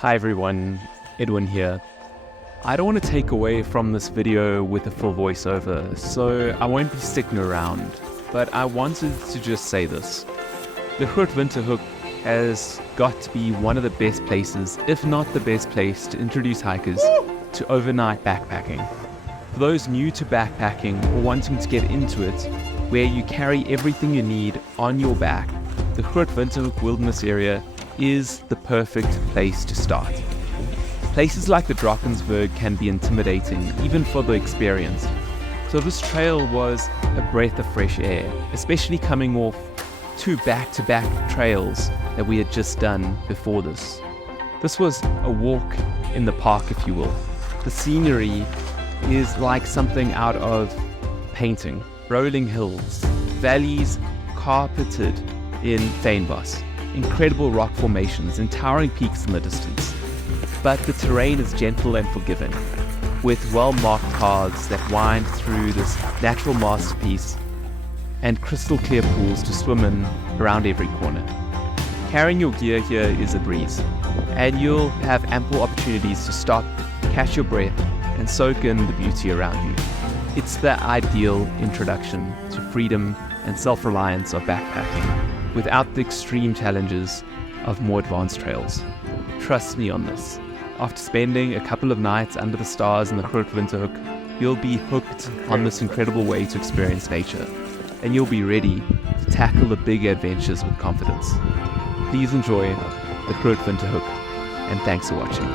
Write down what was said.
Hi everyone, Edwin here. I don't want to take away from this video with a full voiceover, so I won't be sticking around, but I wanted to just say this. The Groot Winterhoek has got to be one of the best places, if not the best place, to introduce hikers to overnight backpacking. For those new to backpacking or wanting to get into it, where you carry everything you need on your back, the Groot Winterhoek Wilderness Area is the perfect place to start. Places like the Drakensberg can be intimidating, even for the experienced. So this trail was a breath of fresh air, especially coming off two back-to-back trails that we had just done before this. This was a walk in the park, if you will. The scenery is like something out of painting. Rolling hills, valleys carpeted in fynbos, incredible rock formations and towering peaks in the distance. But the terrain is gentle and forgiving, with well-marked paths that wind through this natural masterpiece and crystal clear pools to swim in around every corner. Carrying your gear here is a breeze, and you'll have ample opportunities to stop, catch your breath, and soak in the beauty around you. It's the ideal introduction to freedom and self-reliance of backpacking, without the extreme challenges of more advanced trails. Trust me on this. After spending a couple of nights under the stars in the Groot Winterhoek, you'll be hooked on this incredible way to experience nature, and you'll be ready to tackle the big adventures with confidence. Please enjoy the Groot Winterhoek, and thanks for watching.